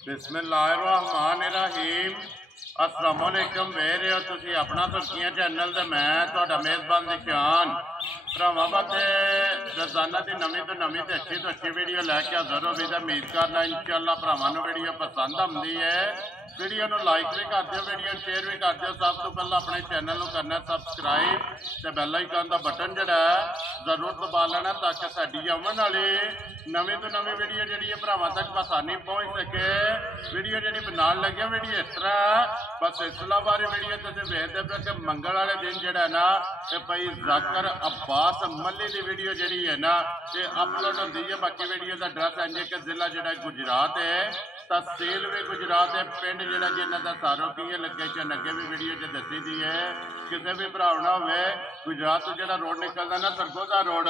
बिस्मिल्लाहिर्रहमानिर्रहीम अस्सलाम वालेकुम वे रहे हो तुसी अपना तुर्कियां चैनल ते मैं तुहाडा मेज़बान दिशान भरावां वास्ते रोजाना की नवीं तो अच्छी वीडियो लैके हाज़र हो भी उम्मीद करना इंशाअल्लाह भरावां नूं वीडियो पसंद आउंदी है। वीडियो को लाइक भी कर दो, वीडियो शेयर भी कर दो। सब तो पहले अपने चैनल को करना सबसक्राइब तो बैल आइकन का बटन जोड़ा जरूर दबा लेना ताकि साड़ी आने वाली नवीं तो नवीं वीडियो जी भरावां तक आसानी पहुँच सके। वीडियो जी बनाने लगे वीडियो इस तरह बस इस्लामाबाद वीडियो तुम वेखते पे कि मंगल वाले दिन जोड़ा ना भाई जाकर अब्बास मल्ली की वीडियो जी है ना ये अपलोड होती है। बाकी वीडियो का एड्रैस इंज कि जिला जोड़ा गुजरात है, तहसील भी गुजरात है, पिंड जोड़ा जी इन्हों का सारो की है। लोकेशन अगे भी वीडियो च दसी दी है। किसी भी भरा ना हो गुजरात तो जो रोड निकलता ना सरगोदा रोड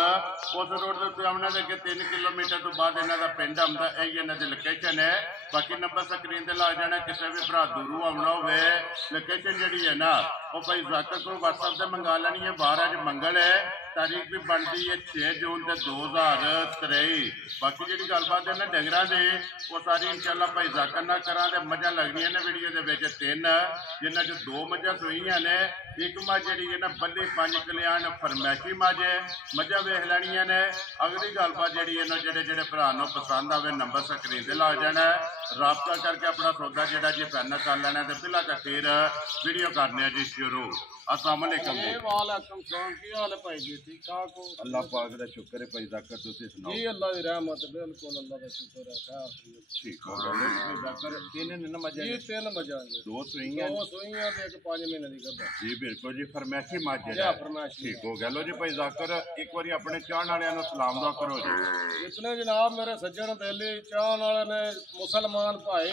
उस रोड के आने के 3 किलोमीटर तो बाद इन्हों का पिंड आता यही इन्हों की लोकेशन है। बाकी नंबर स्क्रीन पर लग जाना। किसी भी भरा दूरों आना हो लोकेशन जी है ना वो भाई जाकर को व्हाट्सएप से मंगा लेनी है। 12 अज मंगल है, तारीख भी बनती है 6 जून 2023। बाकी जी गलबात है ना डंगर की वो सारी इंशाल्लाह भाई जाकर ना करा मझा लगनिया ने वीडियो के 3 जिन्हों 2 मझा सूईया ने। एक मझ जी है ना बल्ली 5 कल्याण फरमैशी मझ मझा वेख लैनिया ने। अगली गलबात जी है ना जेडे भरा पसंद आए नंबर स्क्रीन से ला जाना राबता करके अपना सौदा जोड़ा जी फाइनल कर लेना तो पहला तो फिर वीडियो करने जी शुरू। अस्सलाम वालेकुम जी। वालेकुम सलाम। की हाल है भाई जी? ठीक ठाक हो? अल्लाह पाक दा शुक्र है भाई जाकर तुसी सुनाओ। जी अल्लाह की रहमत बिल्कुल अल्लाह का शुक्र है। ठीक हो गया जाकर 3 दिन मजा जी 3 मजा 2 सूईयां ते एक 5 महीने दी गब्बा जी बिल्कुल जी फरमैशी मज जी फरमाइश ठीक हो गया। लो जी भाई जाकर एक बार अपने चाहने वाले नु सलाम दा करो जी। इतने जनाब मेरे सज्जन दिली चाहने वाले ने मुसलमान भाई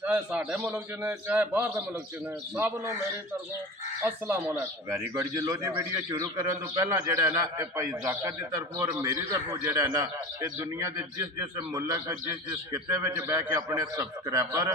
चाहे साढ़े मुल्क च ने चाहे बाहर के मुल्क च ने सब नु मेरी तरफों अस्सलाम वालेकुम। वेरी गुड जी। लो जी वीडियो शुरू करने तो पहला जो है ना ये भाई जाकर की तरफों और मेरी तरफों जो है ना ये दुनिया के जिस जिस मुल्क जिस जिस खिते में बह के अपने सबसक्राइबर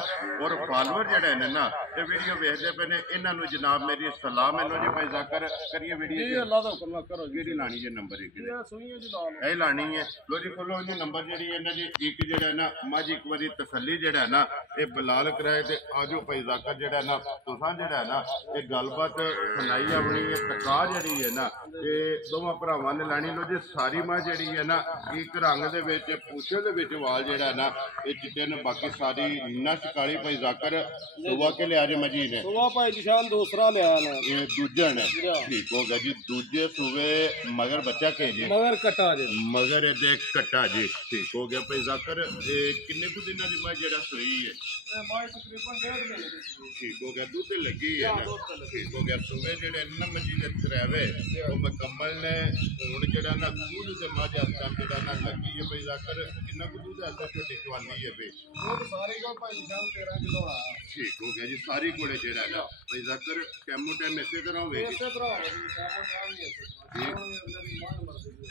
और फॉलोअर जोड़े ने ना ये वीडियो वेखते पे ने इन्हों जनाब मेरी सलाम है। लो जी भाई जाकर करिए वीडियो अल्लाह का हुक्म करो जी। लानी है नंबर एक यही लानी है। लो जी खोलो इन्हें नंबर जी इन्हें जी एक जो है ना मझ एक बार तसली जो है ना ये बलाल कराए तो आजो भाई जाकर जो है ना तुसा जो है ना ये गलबात सुनाई अपनी है टका जी है ना ये दोवां भरावां ने लानी। लो जी सारी मां जी है ना एक रंग के पूछे के वाल जो है ना ये चिट्टे ने बाकी सारी नश काली भाई जाकर सुबह के लिया जे मजी ने भाई जिशान दूसरा लिया ने ये दूजा ने ठीक हो गया जी। दूजे सूबे मगर बच्चा के जी मगर कटा जी मगर ये कट्टा जी ठीक हो गया भाई जाकर किन्ने कुछ दिन की मां जेड़ा सोई है तकरीबन 1.5 महीने ठीक हो गया दूध लगी है ना ठीक हो गया। सुबह जेडे न मजी दे त्रैवे वो मुकम्मल ने हुन जेड़ा ना दूध ते मज आस्ता जेड़ा ना लगी है भाई जाकर कितना को दूध आस्ता छोटी चवानी है भाई वो सारी को भाई जान 13 किलो आ ठीक हो गया जी। सारी कोड़े जेड़ा ना भाई जाकर कैमो टाइम इसे तरह होवे इसे तरह होगी कैमो टाइम नहीं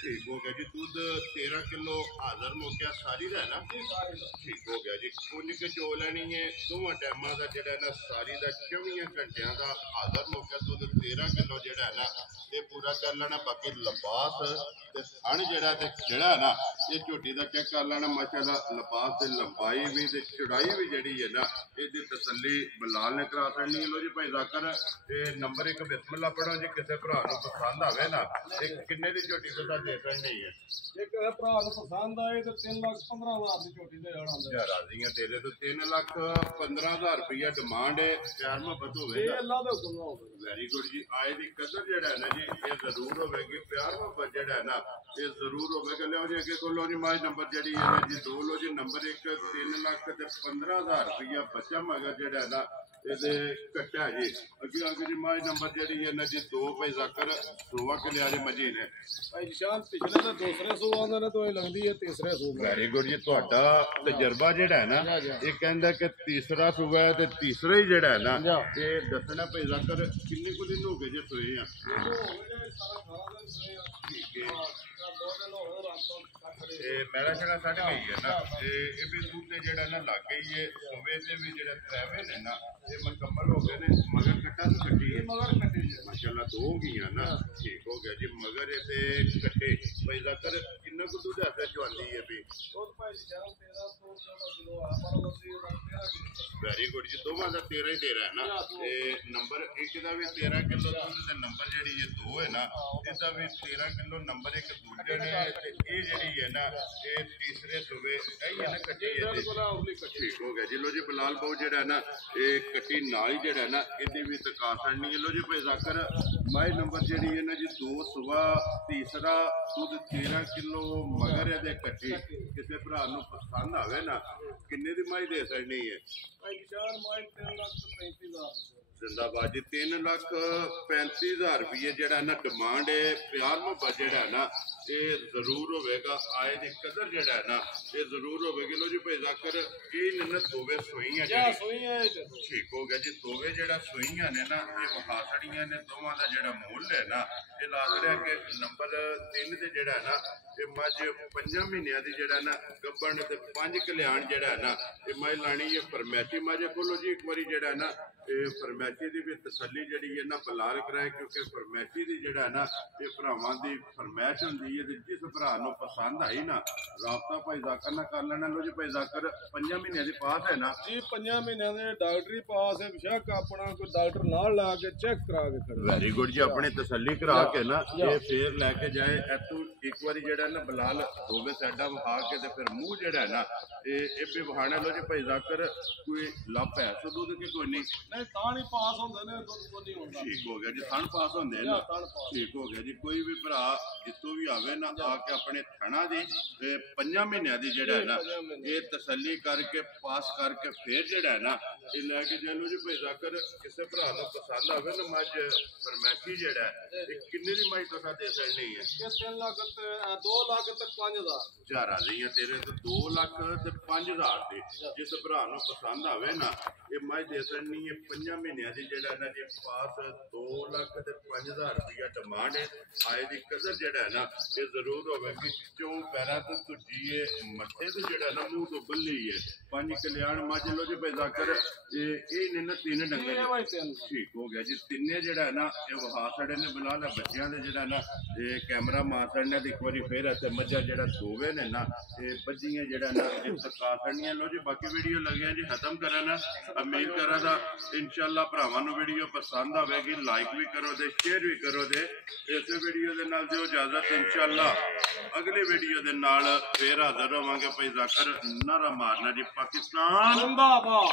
ठीक हो गया जी। दूध 13 किलो हाजिर हो गया सारी का ना ठीक हो गया जी। कुछ के चो लेनी है दोवां टाइमां दा जेड़ा ना सारी दा 24 घंटियां दा हाजिर हो गया दूध 13 किलो जेड़ा है ना ये पूरा कर लेना। बाकी लिबास ते थन जेड़ा ते जेड़ा ना ये झोटी दा चेक कर लेना माशाल्लाह लिबास ते लंबाई भी ते चौड़ाई भी जेड़ी है ना इसकी तसल्ली बलाल ने करा सकनी है। लो जी भाई जाकर ये नंबर एक बिस्मिल्लाह पढ़ो जी। किसी भरा पसंद आवे ना एक किन्ने की झोटी तो दे सकनी है एक भरा पसंद आए तो 3,15,000 की झोटी दे जाना राजी है तेरे तो 3,15,000 रुपया डिमांड है। प्यार मोहब्बत हो वेरी गुड जी। आए की कदर जो है ना जी ये जरूर होगी प्यार मोहब्बत जो है ना ये जरूर होगा। लो जी अगे को लो जी माज नंबर जी है जी 2 लो जी नंबर 1 3,15,000 रुपया बच्चा मगर जो है ना ये कट्टा जी अगे आगे जी माज नंबर जी है ना जी 2 भाई जाकर सुबह के लिया मजी ने भाई शान पिछले तो दूसरे सू आंदे ने तो लगदी है तीसरे सू। वेरी गुड जी। ਤੁਹਾਡਾ तजर्बा ਜਿਹੜਾ है ना ये कहता कि तीसरा सूबा है तो तीसरा ही जड़ा है ना ये दसना भाई जाकर किन्ने को दिन हो गए जे सोए हैं ठीक है मैला शड़ा सट गई है ना ये भी दूध ने जड़ा ना लग गई है सूबे से भी जड़ा त्रैवे ने ना ये मुकम्मल हो गए ने मगर कट्टा तो कट्टी है मगर कट्टी माशाल्लाह 2 हो गई ना ठीक हो गया जी। मगर ये कट्टे भाई जाकर किन्ना को दूध ऐसा चवानी है भी दूध भाई 1300 किलो आ पर ਵੈਰੀ ਗੁੱਡ ਜੀ, ਦੋਵਾਂ ਦਾ 13 ਹੀ 13 ਹੈ ਨਾ। ਤੇ ਨੰਬਰ 1 ਦਾ ਵੀ 13 ਕਿਲੋ ਦੁੱਧ ਤੇ ਨੰਬਰ ਜਿਹੜੀ ਇਹ 2 ਹੈ ਨਾ ਇਹਦਾ ਵੀ 13 ਕਿਲੋ ਨੰਬਰ 1 ਦੂਜੇ ਨੇ। ਤੇ ਇਹ ਜਿਹੜੀ ਹੈ ਨਾ ਇਹ ਤੀਸਰੇ ਸੂਬੇ ਇਹ ਹੈ ਨਾ ਕੱਟੀ ਇਹਦੇ। ਠੀਕ ਹੋ ਗਿਆ ਜੀ। ਲੋ ਜੀ ਬਲਾਲ ਬਾਊ ਜਿਹੜਾ ਨਾ ਇਹ ਕੱਟੀ ਨਾਲ ਹੀ ਜਿਹੜਾ ਨਾ ਇਹਦੀ ਵੀ ਤਕਾ ਛੱਡਣੀ ਹੈ। ਲੋ ਜੀ ਭਾਈ ਜ਼ਾਕਰ ਮਾਈ ਨੰਬਰ ਜਿਹੜੀ ਹੈ ਨਾ ਜੀ 2 ਸੁਬਾ ਤੀਸਰਾ ਦੁੱਧ 13 ਕਿਲੋ ਮਗਰ ਇਹਦੇ ਕੱਟੀ ਕਿਸੇ ਭਰਾ ਨੂੰ ਪਸੰਦ ਆਵੇ ਨਾ ਕਿੰਨੇ ਦੀ ਮਾਈ ਦੇ ਸਕਣੀ ਹੈ? ਜ਼ਿੰਦਾਬਾਦ ਜੀ। 3,35,000 ਰੁਪਏ ਜਿਹੜਾ ਨਾ ਡਿਮਾਂਡ ਹੈ। ਪਿਆਰ ਮੁਹੱਬਤ ਜਿਹੜਾ ਨਾ ਇਹ ਜ਼ਰੂਰ ਹੋਵੇਗਾ। ਆਏ ਦੀ ਕਦਰ ਜਿਹੜਾ ਹੈ ਨਾ ਇਹ ਜ਼ਰੂਰ ਹੋਵੇਗੀ। ਲੋ ਜੀ ਭਾਈ ਜ਼ਾਕਰ ਇਹ ਨੇ ਦੋਵੇਂ ਸੂਈਆਂ ਜਿਹੜੀ ਠੀਕ ਹੋ ਗਿਆ ਜੀ। ਦੋਵੇਂ ਜਿਹੜਾ ਸੂਈਆਂ ਨੇ ਨਾ ਇਹ ਵਹਾਸੜੀਆਂ ਨੇ। ਦੋਵਾਂ ਦਾ ਜਿਹੜਾ ਮੁੱਲ ਹੈ ਨਾ ਇਹ ਲੱਗ ਰਿਹਾ ਕਿ ਨੰਬਰ 3 ਤੇ ਜਿਹੜਾ ਹੈ ਨਾ ਇਹ ਮੱਝ 5 ਮਹੀਨਿਆਂ ਦੀ ਜਿਹੜਾ ਨਾ ਗੱਭਣ ਤੇ 5 ਕਲਿਆਣ ਜਿਹੜਾ ਹੈ ਨਾ ਇਹ ਮੱਝ ਲਾਣੀ ਹੈ ਫਰਮੈਚੀ ਮੱਝ ਕੋਲੋਂ ਜੀ। ਇੱਕ ਵਾਰੀ ਜਿਹੜਾ ਨਾ ਇਹ ਫਰਮੈਚੀ ਦੀ ਵੀ ਤਸੱਲੀ ਜਿਹੜੀ ਹੈ ਨਾ ਬਲਾਲ ਕਰਾਏ ਕਿਉਂਕਿ ਫਰਮੈਚੀ ਦੀ ਜਿਹੜਾ ਨਾ ਇਹ ਭਰਾਵਾਂ ਦੀ ਫਰਮੈਸ਼ ਹੁੰਦੀ ਹੈ। ਤੇ ਜਿਸ ਭਰਾ ਨੂੰ ਪਸੰਦ ਆਈ ਨਾ ਰਾਬਤਾ ਭਾਈ ਜ਼ਾਕਰ ਨਾਲ ਕਰ ਲੈਣਾ। ਲੋ ਜੀ ਭਾਈ ਜ਼ਾਕਰ 5 ਮਹੀਨਿਆਂ ਦੀ ਪਾਸ ਹੈ ਨਾ ਜੀ। 5 ਮਹੀਨਿਆਂ ਦੇ ਡਾਕਟਰੀ ਪਾਸ ਹੈ। ਬਿਸ਼ੱਕ ਆਪਣਾ ਕੋਈ ਡਾਕਟਰ ਨਾਲ ਲਾ ਕੇ ਚੈੱਕ ਕਰਾ ਕੇ ਖੜੇ। ਵੈਰੀ ਗੁੱਡ ਜੀ। ਆਪਣੀ ਤਸੱਲੀ ਕਰਾ ਕੇ ਨਾ ਇਹ ਫੇਰ ਲੈ ਕੇ ਜਾਏ ਇੱਥੋਂ ਇੱਕ ਵਾਰੀ ਜਿਹੜਾ ਨਾ ਬਲਾਲ ਦੋਵੇਂ ਸਾਈਡਾਂ ਵਹਾ ਕੇ ਤੇ ਫਿਰ ਮੂੰਹ ਜਿਹੜਾ ਨਾ ਇਹ ਵੀ ਵਹਾਣਾ। ਲੋ ਜੀ ਭਾਈ ਜ਼ਾਕਰ ਕੋਈ ਲੱਭ ਹੈ ਸੋ ਦੁੱਧ ਕੇ ਕੋਈ ਨਹੀਂ ਤਾਂ ਨਹੀਂ ਪਾਸ ਹੁੰਦੇ ਨੇ ਦੁੱਧ ਕੋਈ ਨਹੀਂ ਹੁੰਦਾ। ਠੀਕ ਹੋ ਗਿਆ ਜੀ। ਥਣ ਪਾਸ ਹੁੰਦੇ ਨਾ ਠੀਕ ਹੋ ਗਿਆ ਜੀ। ਕੋਈ ਵੀ ਭਰਾ ਜਿੱਥੋਂ ਵੀ ਆਵੇ ਨਾ ਆ ਕੇ ਆਪਣੇ ਥਣਾ ਦੀ 5 ਮਹੀਨਿਆਂ ਦੀ ਜਿਹੜਾ ਹੈ ਨਾ ਇਹ ਤਸੱਲੀ ਕਰਕੇ ਪਾਸ ਕਰਕੇ ਫੇਰ ਜਿਹੜਾ ਹੈ ਨਾ ਇਹ ਲੈ ਕੇ ਜਾ। ਲੋ ਜੀ ਭਾਈ ਜ਼ਾਕਰ ਕਿਸੇ ਭਰਾ ਨੂੰ ਪਸੰਦ ਆਵੇ ਨਾ ਮੱਝ ਫਰਮੈਸ਼ੀ ਜਿਹੜਾ ਹੈ ਇਹ ਕਿੰਨੇ ਦੀ ਮਾਈ ਤੁਸੀਂ ਦੇ ਸਕਣੀ ਹੈ? ਇਹ 3 ਲੱਖ ਤੇ 2 ਲੱਖ ਤੇ 5,000 ਚਾਰ ਆ ਰਹੀਆਂ ਤੇਰੇ ਤੋਂ 2 ਲੱਖ ਤੇ 5,000 ਦੀ। ਜਿਸ ਭਰਾ ਨੂੰ ਪਸੰਦ ਆਵੇ ਨਾ ਇਹ ਮੱਝ ਦੇ ਸਕਣੀ ਹੈ 5 ਮਹੀਨਿਆਂ ਦੀ ਜਿਹੜਾ ਨਾ ਜੇ ਪਾਸ 2 ਲੱਖ ਤੇ 5,000 ਰੁਪਇਆ ਡਿਮਾਂਡ ਹੈ। ਆਏ ਦੀ ਕਦਰ ਜਿਹੜਾ ਹੈ ਨਾ ਇਹ ਜ਼ਰੂਰ ਹੋਵੇ ਕਿ ਚੋਂ ਪੈਰਾਂ ਤੋਂ ਤੁਜੀਏ ਮੱਥੇ ਤੋਂ ਜਿਹੜਾ ਨਾ ਮੂੰਹ ਤੋਂ ਬੱਲੀ ਹੈ 5 ਕਲਿਆਣ ਮੱਝ। ਲੋ ਜੀ ਭਾਈ ਜ਼ਾਕਰ ਇਹ ਨੇ ਨਾ 3 ਡੰਗਰ ਠੀਕ ਹੋ ਗਿਆ ਜੀ। ਤਿੰਨੇ ਜਿਹੜਾ ਹੈ ਨਾ ਇਹ ਵਹਾ ਛੜੇ ਨੇ ਬਣਾ ਲੈ ਬੱਚਿਆਂ ਦੇ ਜਿਹੜਾ ਨਾ ਇਹ ਕੈਮਰਾ ਮਾਰ ਛੜਨੇ ਦੀ ਇੱਕ ਵਾਰੀ ਫੇਰ ਇੱਥੇ ਮੱਝਾਂ ਜਿਹੜਾ ਦੋਵੇਂ ਨੇ ਨਾ ਇਹ ਬੱਜੀਆਂ ਜਿਹੜਾ ਨਾ ਇਹ ਸਰਕਾਰ ਛੜਨੀਆਂ। ਲੋ ਜੀ ਬਾਕੀ ਵੀਡੀਓ ਲੱਗਿਆ ਜੀ ਖਤਮ ਕਰਨਾ। ਉਮੀਦ ਕਰਾਂ ਦਾ ਇਨਸ਼ਾਅੱਲਾ ਭਰਾਵਾਂ ਨੂੰ ਵੀਡੀਓ ਪਸੰਦ ਆਵੇਗੀ। ਲਾਈਕ ਵੀ ਕਰੋ ਤੇ ਸ਼ੇਅਰ ਵੀ ਕਰੋ। ਤੇ ਇਸੇ ਵੀਡੀਓ ਦੇ ਨਾਲ ਦਿਓ ਇਜਾਜ਼ਤ। ਇਨਸ਼ਾਅੱਲਾ ਅਗਲੀ ਵੀਡੀਓ ਦੇ ਨਾਲ ਫੇਰ ਹਾਜ਼ਰ ਹੋਵਾਂਗੇ। ਭਾਈ ਜ਼ਾਕਰ ਨਾਰਾ ਮਾਰਨਾ ਜੀ ਪਾਕਿਸਤਾਨ ਜ਼ਿੰਦਾਬਾਦ।